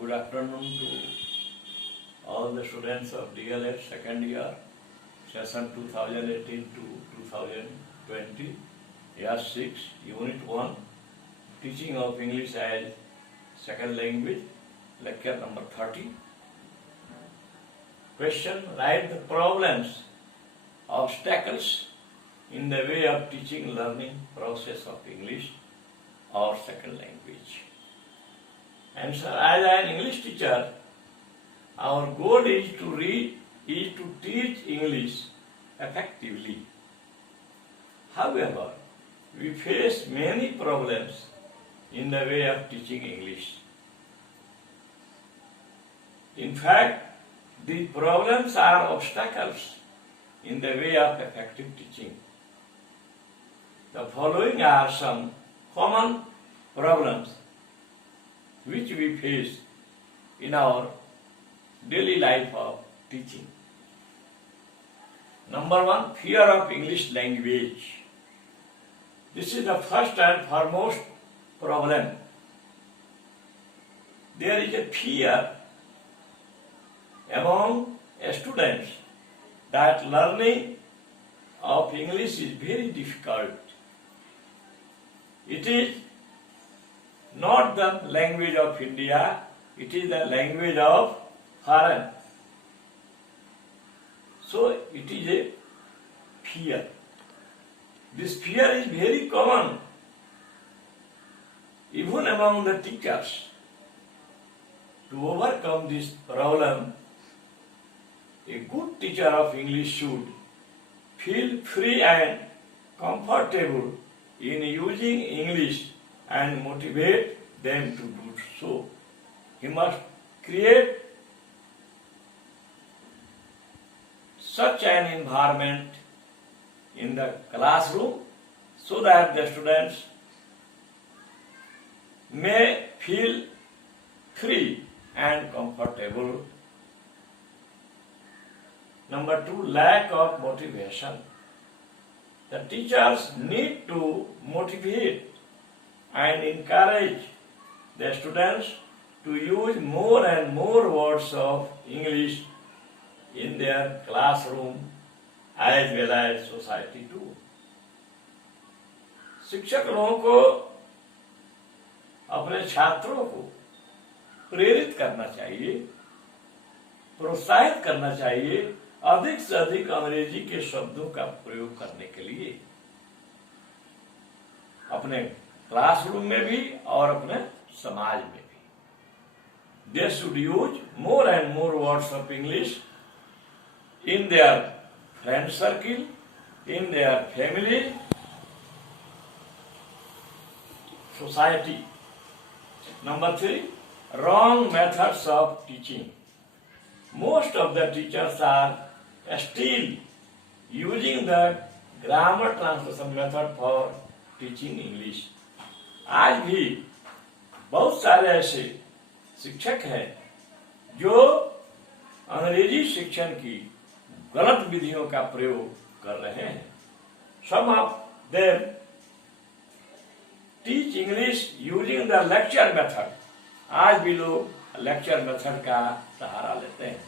Good afternoon to all the students of DLS second year, session 2018 to 2020, year 6, unit 1, teaching of English as second language, lecture number 30. Question: write the problems, obstacles in the way of teaching learning process of English or second language. Answer: as an English teacher, our goal is to teach English effectively. However, we face many problems in the way of teaching English. In fact, these problems are obstacles in the way of effective teaching. The following are some common problems which we face in our daily life of teaching. Number 1, fear of English language. This is the first and foremost problem. There is a fear among students that learning of English is very difficult. It is not the language of India, it is the language of foreign. So it is a fear. This fear is very common even among the teachers. To overcome this problem, a good teacher of English should feel free and comfortable in using English and motivate them to do so. He must create such an environment in the classroom so that the students may feel free and comfortable. Number 2, lack of motivation. The teachers need to motivate and encourage the students to use more and more words of English in their classroom as well as society too. शिक्षक लोगों को अपने छात्रों को प्रेरित करना चाहिए, प्रोत्साहित करना चाहिए अधिक से अधिक अंग्रेजी के शब्दों का प्रयोग करने के लिए, अपने क्लासरूम में भी और अपने समाज में भी. They should use more and more words of English in their friend circle, in their family, society. Number 3, wrong methods of teaching. Most of the teachers are still using the grammar translation method for teaching English. आज भी बहुत सारे ऐसे शिक्षक हैं जो अंग्रेजी शिक्षण की गलत विधियों का प्रयोग कर रहे हैं. Some of them teach English using the lecture method. आज भी लोग लेक्चर मेथड का सहारा लेते हैं.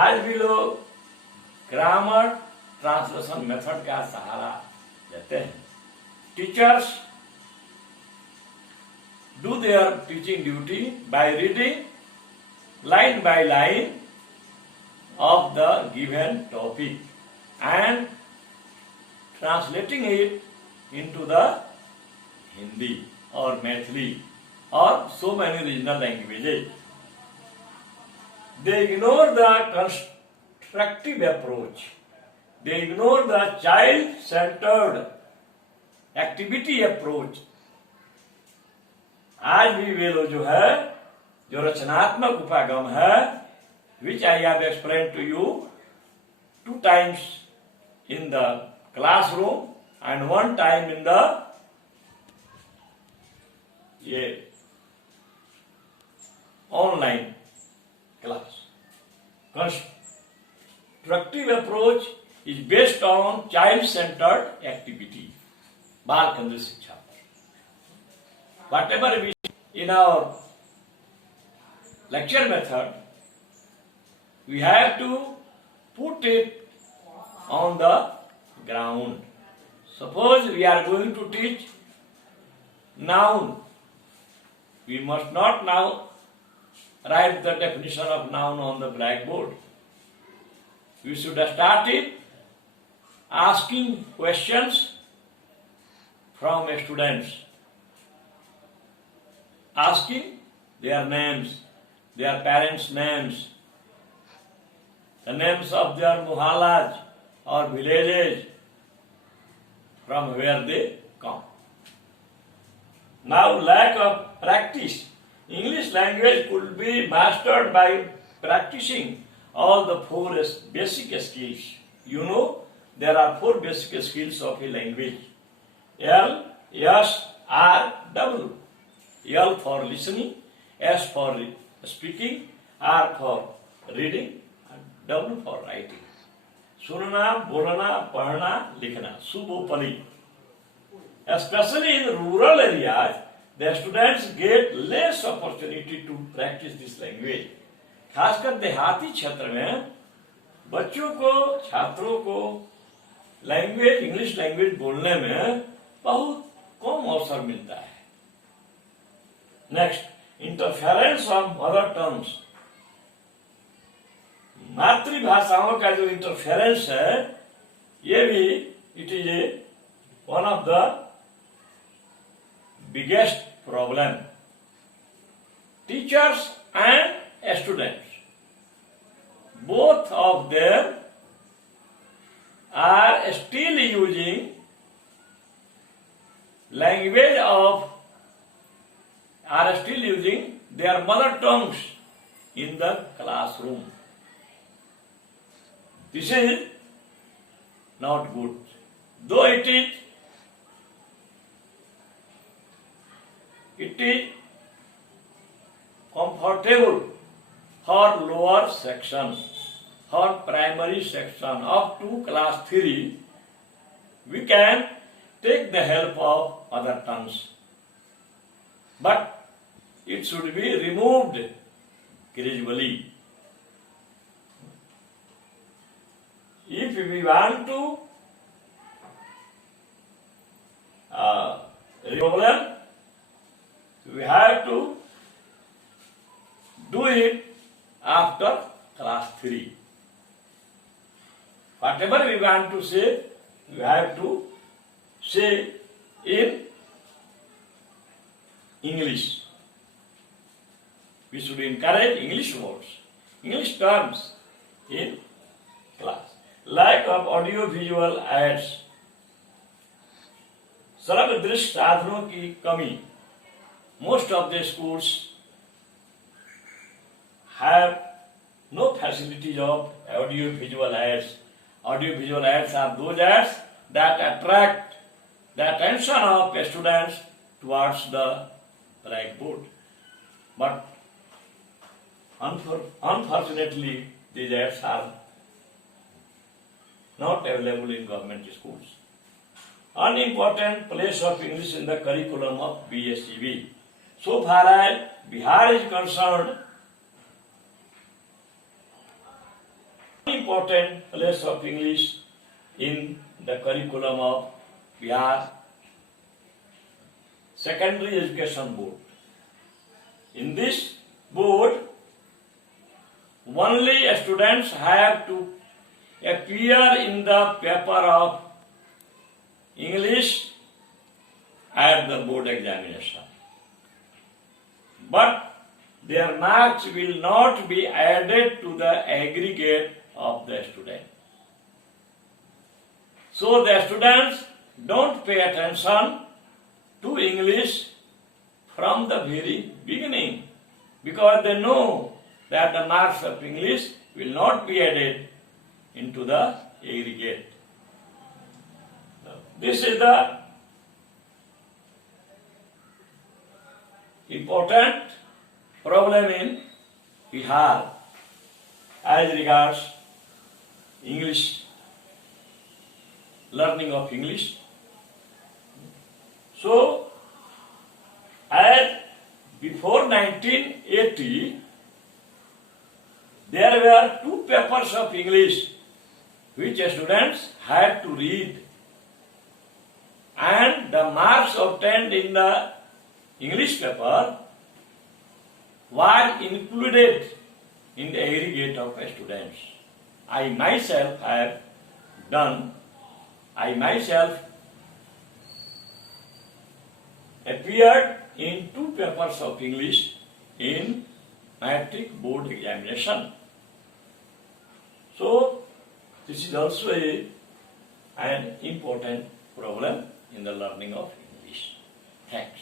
आज भी लोग ग्रामर ट्रांसलेशन मेथड का सहारा लेते हैं. Teachers do their teaching duty by reading line by line of the given topic and translating it into the Hindi or Maithili or so many regional languages. They ignore the constructive approach. They ignore the child-centered activity approach. आज भी वे लोग जो है, जो रचनात्मक उपागम है, which I have explained to you 2 times in the classroom and 1 time in the online class. Constructive approach is based on child-centered activity. बाल केंद्रित शिक्षा. Whatever we in our lecture method, we have to put it on the ground. Suppose we are going to teach noun. We must not now write the definition of noun on the blackboard. We should start it asking questions from students, asking their names, their parents' names, the names of their muhallas or villages from where they come. Now, lack of practice. English language could be mastered by practicing all the four basic skills. You know, there are four basic skills of a language. L, S, R, W. L for listening, S for speaking, R for reading, and W for writing. सुनना, बोलना, पढ़ना, लिखना, सुबोपली. Especially in rural areas, the students get less opportunity to practice this language. खासकर देहाती क्षेत्र में बच्चों को, छात्रों को लैंग्वेज, इंग्लिश लैंग्वेज बोलने में बहुत कम अवसर मिलता है. Next, interference of mother tongues. मातृभाषाओं का जो इंटरफेरेंस है, ये भी it is a one of the biggest problem. Teachers and students, both of them are still using their mother tongues in the classroom. This is not good. Though it is comfortable for lower section, for primary section up to class 3, we can take the help of other tongues. But it should be removed gradually. If we want to problem, we have to do it after class 3. Whatever we want to say, we have to say in English. We should encourage English words, English terms in class. Lack of audio-visual aids. श्रव्य दृश्य साधनों की कमी. Most of the schools have no facilities of audio-visual aids. Audio-visual aids are those aids that attract the attention of students towards the blackboard. But unfortunately, these aids are not available in government schools. Unimportant place of English in the curriculum of BSEB. So far as Bihar is concerned, important place of English in the curriculum of Bihar Secondary Education Board. In this board, only students have to appear in the paper of English at the board examination. But their marks will not be added to the aggregate of the student. So the students don't pay attention to English from the very beginning because they know that the marks of English will not be added into the aggregate. This is the important problem in Bihar as regards English, learning of English. So, as before 1980, there were 2 papers of English which students had to read, and the marks obtained in the English paper were included in the aggregate of students. I myself appeared in 2 papers of English in matric board examination. So this is also an important problem in the learning of English. Thanks.